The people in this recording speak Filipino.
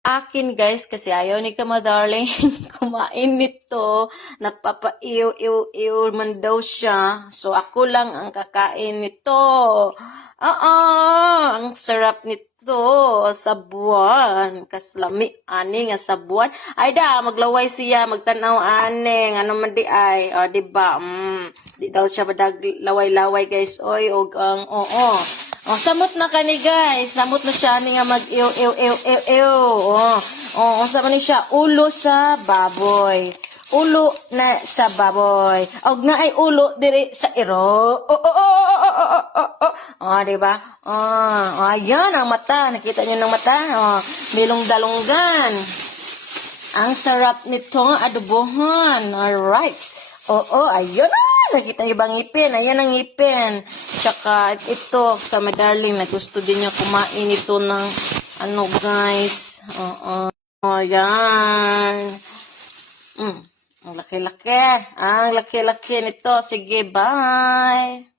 akin guys, kasi ayaw ni Kama darling kumain nito. Napapaiw-iw-iw man daw siya. So ako lang ang kakain nito. Ang sarap nito. Sabuan. Kaslami ani nga sabuan. Ay da, maglaway siya, magtanaw ani. Ano man di ay. O, diba? Di daw siya badag laway-laway guys. Oy, og ang, oo. Oh, samot na kani guys. Samot na siya ani nga mag-ew. Oh, sa man siya ulo sa baboy. Ulo na sa baboy. Og na ay ulo diri sa iro. Oh, di ba? Ayan ang mata. Nakita niyo ng mata? Oh, bilong-dalonggan. Ang sarap nito, adobohan. Alright. Ayun na. Nakita niyo bang ngipin? Ayan ang ngipin. Tsaka ito, kami darling, nagusto din niya kumain ito ng ano guys. Ayan. Ang laki-laki. Ang laki-laki nito. Sige, bye.